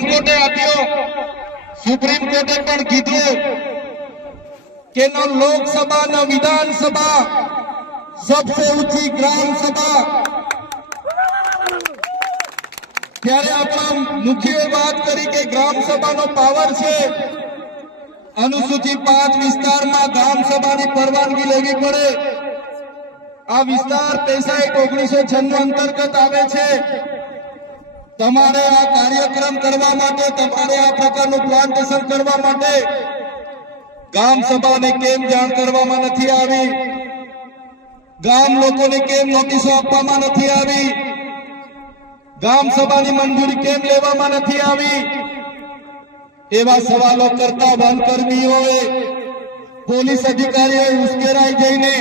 Supreme કોર્ટે આપ્યો। Supreme કોર્ટે પણ કીધું કે ન લોકસભા ન વિધાનસભા, सबसे ऊंची ग्राम सभा। ત્યારે આપણા મુખ્ય વાત કરી કે ગ્રામ સભાનો પાવર છે। અનુસૂચિ 5 વિસ્તારમાં ગ્રામ સભાની પરવાનગી લેવી પડે। આ વિસ્તાર 1996 અંતર્ગત આવે છે। તમારે આ કાર્યક્રમ કરવા માટે, તમારે આ પ્રકારનું પ્લાન્ટેશન કરવા માટે ગ્રામ સભાને કેમ જાણ કરવામાં નથી આવી? ગામ લોકોને કેમ નોટિસો આપવામાં નથી આવી? ગામ સભાની મંજૂરી કેમ લેવામાં નથી આવી? એવા સવાલો કરતા વનકર્મીઓએ, પોલીસ અધિકારીઓએ ઉશ્કેરાઈ જઈને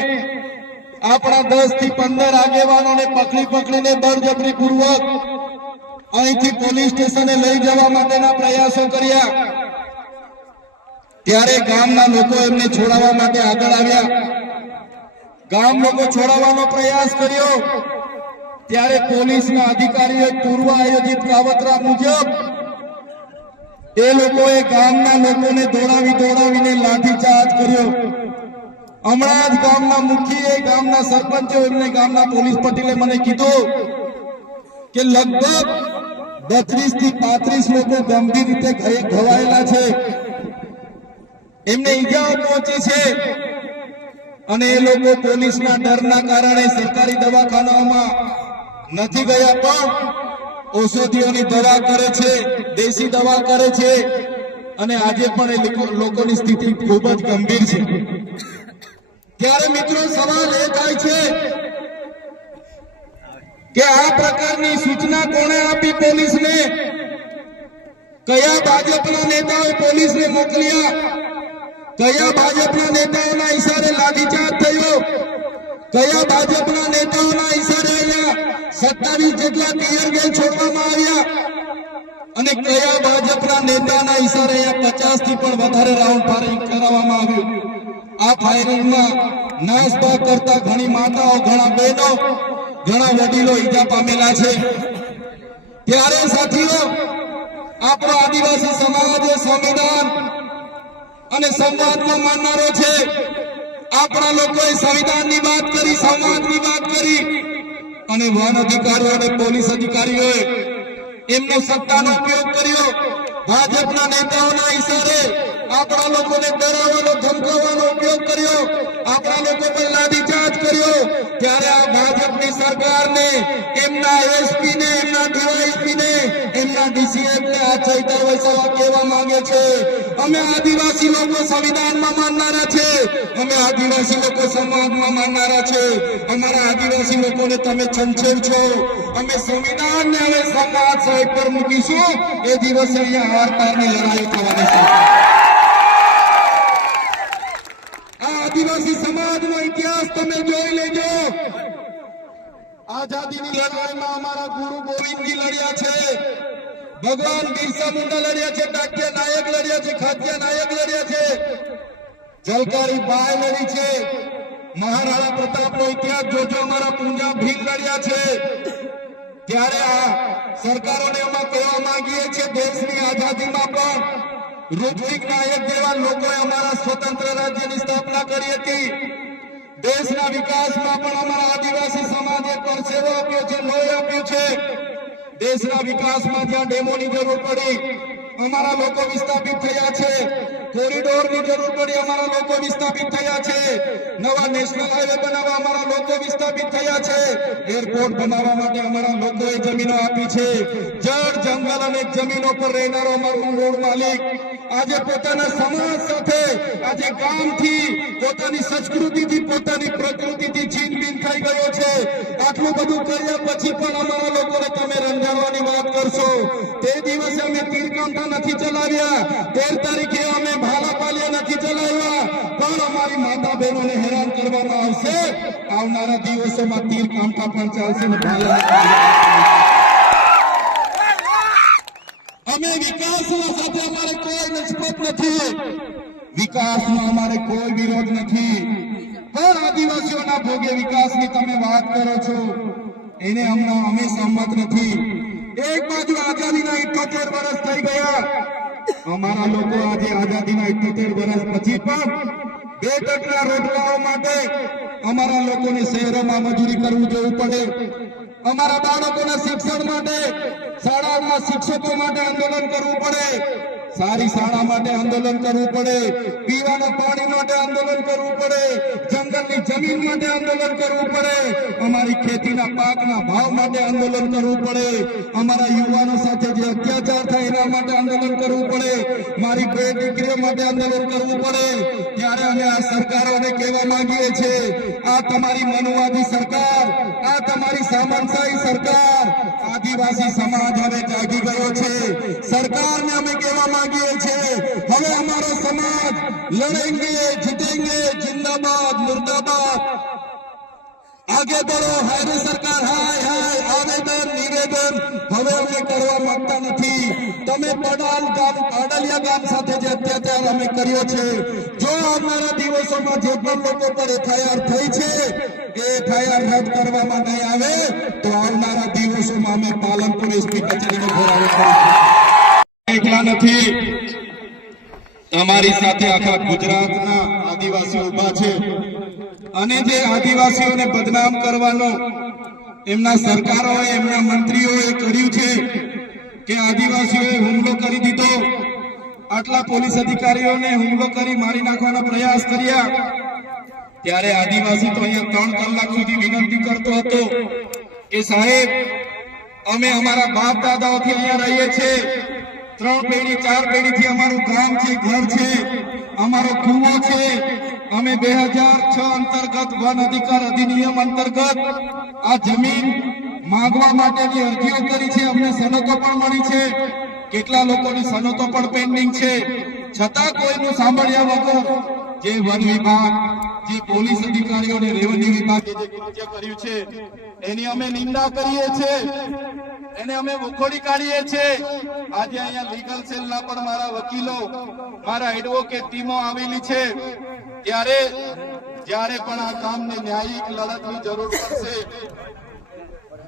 આપણા 10 થી 15 આગેવાનોને પકડીને બળજબરીપૂર્વક અહીંથી પોલીસ સ્ટેશને લઈ જવા માટેના પ્રયાસો કર્યા। ત્યારે ગામના લોકો એમને છોડાવવા માટે આગળ આવ્યા। ગામ લોકો છોડાવવાનો પ્રયાસ કર્યો ત્યારે પોલીસના અધિકારીઓએ પૂર્વ આયોજિત કાવતરા મુજબ એ લોકોએ ગામના લોકોને દોડાવીને લાઠીચાર્જ કર્યો। હમણાં જ ગામના મુખીએ, ગામના સરપંચે, એમને ગામના પોલીસ પટેલે મને કીધું કે લગભગ 32 થી 35 લોકો ગંભીર રીતે ઘવાયેલા છે, એમને ઈજાઓ પહોંચી છે અને એ લોકો પોલીસના ડરના કારણે સરકારી દવાખાનાઓમાં નથી ગયા, પણ ઔષધિઓની દવા કરે છે, દેશી દવા કરે છે અને આજે પણ એ લોકોની સ્થિતિ ખૂબ જ ગંભીર છે। ત્યારે મિત્રો સવાલ એ થાય છે કે આ પ્રકારની સૂચના કોણે આપી પોલીસને? કયા ભાજપના નેતાઓએ પોલીસને મોકલ્યા? કયા ભાજપના નેતાઓના ઈશારે લાઠીચાર્જ થયો? કયા ભાજપના નેતાઓના ઈશારે અહીંયા 27 જેટલા ટીયર ગેસ છોડવામાં આવ્યા? અને કયા ભાજપના નેતાના ઈશારે અહીંયા 50 થી પણ વધારે રાઉન્ડ ફાયરિંગ કરાવવામાં આવ્યું? આ ફાયરિંગમાં નાસભાગ કરતા ઘણી માતાઓ, ઘણા બહેનો, ઘણા વડીલો ઈજા પામેલા છે। ત્યારે સાથીઓ, આપણો આદિવાસી સમાજ સંવિધાન અને સંવાદમાં માનનારો છે। આપણા લોકોએ સંવિધાનની વાત કરી, સંવાદની વાત કરી અને વન અધિકારીઓ અને પોલીસ અધિકારીઓએ એમનો સત્તાનો ઉપયોગ કર્યો। ભાજપના નેતાઓના ઈશારે આપણા લોકોને ડરાવવાનો, ધમકાવવાનો ઉપયોગ કર્યો, આપણા લોકો પર લાઠીચાર્જ કર્યો। ત્યારે આ ભાજપની સરકારને, એમના એસપીને, એમના ડીવાયએસપીને, એમના ડીસીએફને આ ચૈતર વસાવા કહેવા માંગે છે, અમે આદિવાસી લોકો સંવિધાનમાં માનનારા છે, અમે આદિવાસી લોકો સમાજમાં માનનારા છે, અમારા આદિવાસી લોકોને તમે છંછેડ છો, અમે સંવિધાનને હવે સમાજ સાઈડ પર મૂકીશું। એ દિવસે અહીંયા હાર-પારની લડાઈ થવાની છે। આદિવાસી સમાજનો ઇતિહાસ તમે જોઈ લેજો। આઝાદીની લડાઈમાં અમારા ગુરુ ગોવિંદજી લડ્યા છે, ભગવાન બિરસા મુંડા લડ્યા છે, ટાટિયા નાયક લડ્યા છે, ખાટિયા નાયક લડ્યા છે, જલકારી બાઈ લડી છે, મહારાણા પ્રતાપનો ઇતિહાસ જોજો, અમારા પૂંજા ભીલ લડ્યા છે। ત્યારે આ સરકારોને અમે કહેવા માંગીએ છીએ, દેશની આઝાદીમાં પણ ઋત્વિક નાયક જેવા લોકોએ અમારા સ્વતંત્ર રાજ્યની સ્થાપના કરી હતી। દેશના વિકાસમાં પણ અમારા આદિવાસી સમાજે પરસેવો આપ્યો છે, લોહી આપ્યું છે। દેશના વિકાસમાં જ્યાં ડેમોની જરૂર પડી, અમારા લોકો વિસ્થાપિત થયા છે। કોરિડોરની જરૂર પડી, અમારા લોકો વિસ્થાપિત થયા છે। નવા નેશનલ હાઈવે બનાવવા અમારા લોકો વિસ્થાપિત થયા છે। એરપોર્ટ બનાવવા માટે અમારા લોકોએ જમીનો આપી છે। જળ, જંગલ અને જમીનો પર રહેનારો અમારો મૂળ માલિક આજે પોતાના સમાજ સાથે, આજે ગામથી, પોતાની સંસ્કૃતિથી, પોતાની પ્રકૃતિથી છીનબીન થઈ ગયો છે। આટલું બધું કર્યા પછી પણ અમારા લોકોને તમે રંજાડવાની વાત કરશો? તે દિવસે અમે તીરકાંઠા નથી ચલાવ્યા, 13 તારીખે અમે ભાલાપાલિયા નથી ચલાવ્યા, પણ અમારી માતા બહેનોને હેરાન કરવામાં આવશે। આવનારા દિવસોમાં તીરકાંઠા પણ ચાલશે ને ભાલા। અમે વિકાસના સાથે અમારે કોઈ નિસ્બત નથી, વિકાસમાં અમારે કોઈ વિરોધ નથી, પણ આદિવાસીઓના ભોગે વિકાસની તમે વાત કરો છો, એને અમે સંમત નથી। એક બાજુ આઝાદીના 78 વર્ષ થઈ ગયા, અમારા લોકો આજે આઝાદીના 78 વર્ષ પછી પણ 2 ટકના રોટલાઓ માટે અમારા લોકોને શહેરોમાં મજૂરી કરવું જવું પડે, અમારા બાળકોના શિક્ષણ માટે શાળાઓમાં શિક્ષકો માટે આંદોલન કરવું પડે, સારી શાળા માટે આંદોલન કરવું પડે, પીવાના પાણી માટે આંદોલન કરવું પડે, જંગલની જમીન માટે આંદોલન કરવું પડે, અમારી ખેતીના પાકના ભાવ માટે આંદોલન કરવું પડે, અમારા યુવાનો સાથે જે અત્યાચાર થાય એના માટે આંદોલન કરવું પડે, મારી 2 દીકરીઓ માટે આંદોલન કરવું પડે. ત્યારે અમે આ સરકારોને કહેવા માંગીએ છીએ, આ તમારી મનુવાદી સરકાર, આ તમારી સામંતશાહી સરકાર, આદિવાસી સમાજ હવે જાગી ગયો છે. સરકારને અમે કહેવા માંગીએ છીએ, હવે અમારો સમાજ લડેંગે જીતેંગે, જિંદાબાદ મુર્દાબાદ, આગે बढ़ो. હાય સરકાર, હાય હાય, આવેદન નિવેદન હવે અમે કરવા માંગતા નથી. તમે પાડલિયા ગામ સાથે જે અત્યાચાર અમે કર્યો છે, જો આવનારા દિવસોમાં જે પણ લોકો પર એફઆઈઆર થઈ છે એ એફઆઈઆર રદ કરવામાં નહીં આવે તો આવનારા દિવસોમાં અમે પાલનપુર એસપી કચેરીનો ઘેરાવો કરીશું. એકલા નથી, તમારી સાથે આખા ગુજરાતના આદિવાસીઓ ઉભા છે અને જે આદિવાસીઓને બદનામ કરવાનો એમના સરકારોએ, એમના મંત્રીઓએ કર્યું છે કે આદિવાસીઓએ હુમલો કરી દીધો, આટલા પોલીસ અધિકારીઓને હુમલો કરી મારી નાખવાના પ્રયાસ કર્યા, ત્યારે આદિવાસી તો અહીંયા 3 કલાક સુધી વિનંતી કરતો હતો કે સાહેબ, અમે અમારા બાપ દાદાઓથી અહીંયા રહીએ છીએ, 3 પેઢી 4 પેઢીથી અમારું ગામ છે, ઘર છે, અમારો કુવો છે, અમે 2006 અંતર્ગત વન અધિકાર અધિનિયમ અંતર્ગત આ જમીન માંગવા માટેની અરજીઓ કરી છે, અમને સનતો પણ મળી છે, કેટલા લોકોની સનતો પણ પેન્ડિંગ છે, છતાં કોઈનું સાંભળ્યા વગર જે વન વિભાગ, જે પોલીસ અધિકારીઓ અને રેવન્યુ વિભાગે જે કૃત્ય કર્યું છે એની અમે નિંદા કરીએ છીએ, એને અમે વખોડી કાઢીએ છીએ. આજે અહીંયા લીગલ સેલના પણ મારા વકીલો, મારા એડવોકેટ ટીમો આવેલી છે, ત્યારે જ્યારે પણ આ ગામને ન્યાયિક લડતની જરૂર પડશે,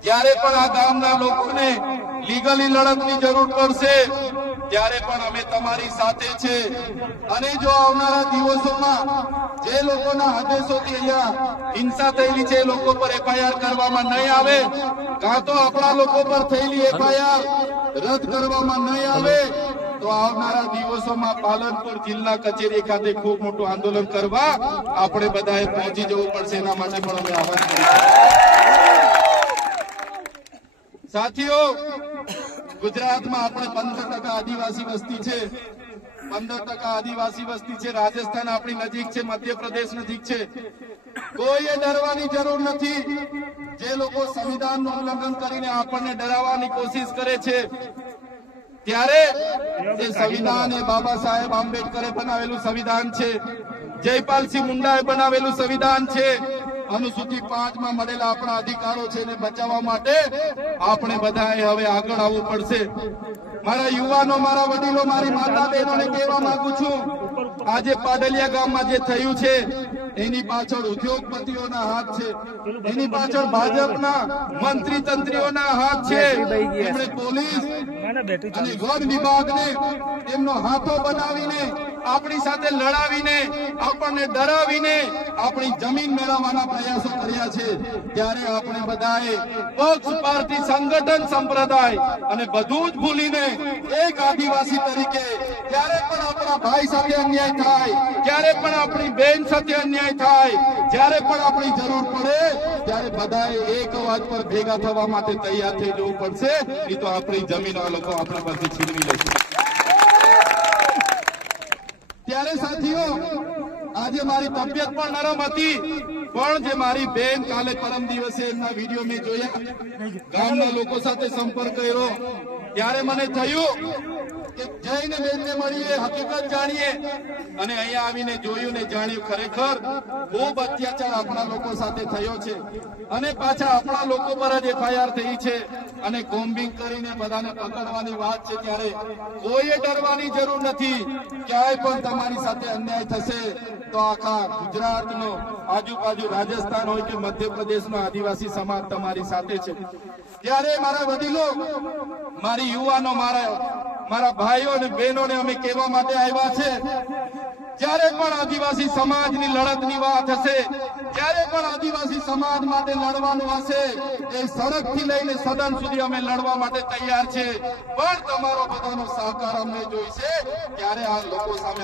જ્યારે પણ આ ગામના લોકોને લીગલી લડતની જરૂર પડશે, ત્યારે પણ અમે તમારી સાથે છે. અને જો આવનારા દિવસોમાં જે લોકોના આદેશોથી અહીંયા હિંસા થયેલી છે એ લોકો પર એફઆઈઆર કરવામાં નહીં આવે, કાં તો આપણા લોકો પર થયેલી એફઆઈઆર રદ કરવામાં નહીં આવે, તો આવનારા દિવસોમાં પાલનપુર જિલ્લા કચેરી ખાતે ખૂબ મોટું આંદોલન કરવા આપણે બધાએ પહોંચી જવું પડશે. એના માટે પણ અમે આહવાન કરીશું. સાથીઓ, ગુજરાતમાં આપણે 15% આદિવાસી વસ્તી છે, 15% આદિવાસી વસ્તી છે. રાજસ્થાન આપણી નજીક છે, મધ્યપ્રદેશ નજીક છે. કોઈએ ડરવાની જરૂર નથી. જે લોકો સંવિધાનનું ઉલ્લંઘન કરીને આપણને ડરાવવાની કોશિશ કરે છે, ત્યારે જે સંવિધાન એ બાબા સાહેબ આંબેડકરે બનાવેલું સંવિધાન છે, જયપાલસિંહ મુંડાએ બનાવેલું સંવિધાન છે, અનુસૂચિ 5 માં મળેલા આપણા અધિકારો છે એને બચાવવા માટે આપણે બધાએ હવે આગળ આવવું પડશે. મારા યુવાનો, મારા વડીલો, મારી માતા બહેનોને કહેવા માંગુ છું, આજે પાડલિયા ગામમાં જે થયું છે એની પાછળ ઉદ્યોગપતિઓના હાથ છે, એની પાછળ ભાજપના મંત્રી તંત્રીઓના હાથ છે. એમણે પોલીસ અને વન વિભાગને એમનો હાથો બનાવીને આપણી સાથે લડાવીને, આપણને ડરાવીને આપણી જમીન મેળવવાના પ્રયાસો કર્યા છે. ત્યારે આપણે બધાએ પક્ષ, પાર્ટી, સંગઠન, સંપ્રદાય અને બધું જ ભૂલીને એક આદિવાસી તરીકે જ્યારે પણ આપણા ભાઈ સાથે અન્યાય થાય, જ્યારે પણ આપણી બેન સાથે અન્યાય થાય, જ્યારે પણ આપણી જરૂર પડે ત્યારે બધાએ એક અવાજ પર ભેગા થવા માટે તૈયાર થઈ જવું પડશે, નહીં તો આપણી જમીન આ લોકો આપણા પાસે છીનવી લેશે. ત્યારે સાથીઓ, આજે મારી તબિયત પણ નરમ હતી, પણ જે મારી બેન કાલે પરમ દિવસે એમના વિડીયો મેં જોયા, ગામના લોકો સાથે સંપર્ક કર્યો, ત્યારે મને થયું કે જઈને બેનને મળીએ, હકીકત જાણીએ. અને અહીંયા આવીને જોયું ને જાણ્યું, ખરેખર ખૂબ અત્યાચાર આપણા લોકો સાથે થયો છે અને પાછા આપણા લોકો પર જ એફઆઈઆર થઈ છે અને કોમ્બિંગ કરીને બધાને પકડવાની વાત છે. ત્યારે કોઈએ ડરવાની જરૂર નથી. ક્યાંય પણ તમારી સાથે અન્યાય થશે તો આખા ગુજરાતનો, આજુબાજુ રાજસ્થાન હોય કે મધ્યપ્રદેશનો આદિવાસી સમાજ તમારી સાથે છે. ત્યારે મારા વડીલો, મારી યુવાનો, મારા ભાઈઓ અને બહેનોને અમે કહેવા માટે આવ્યા છે, જ્યારે પણ આદિવાસી સમાજની લડતની વાત હશે, જ્યારે પણ આદિવાસી સમાજ માટે લડવાનું હશે, એ સડકથી લઈને સદન સુધી અમે લડવા માટે તૈયાર છે, પણ તમારો બધાનો સહકાર અમને જોઈશે. ત્યારે આ લોકો સામે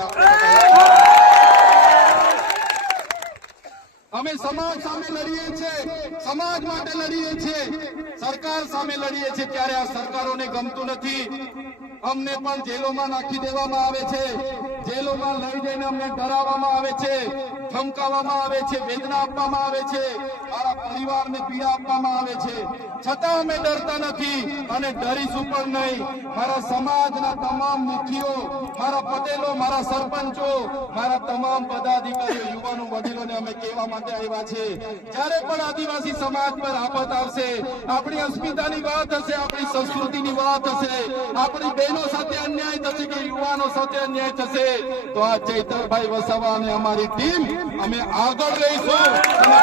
અમે સમાજ સામે લડીએ છીએ, સમાજ માટે લડીએ છીએ, સરકાર સામે લડીએ છીએ. ત્યારે આ સરકારોને ગમતું નથી. અમને પણ જેલોમાં નાખી દેવામાં આવે છે, જેલોમાં લઈ જઈને અમને ડરાવવામાં આવે છે, ધમકાવવામાં આવે છે, વેદના આપવામાં આવે છે, મારા પરિવારને પીડા આપવામાં આવે છે. છતાં અમે ડરતા નથી અને ડરીશું પણ નહીં. મારા સમાજના તમામ મુખીઓ, મારા પટેલો, મારા સરપંચો, મારા તમામ પદાધિકારીઓ, યુવાનો, વડીલોને અમે કહેવા માટે આવ્યા છે, જ્યારે પણ આદિવાસી સમાજ પર આફત આવશે, આપણી અસ્મિતાની વાત હશે, આપણી સંસ્કૃતિની વાત હશે, આપણી બહેનો સાથે અન્યાય થશે કે યુવાનો સાથે અન્યાય થશે, તો આ ચૈતરભાઈ વસાવા અને અમારી ટીમ અમે આગળ રહીશું અને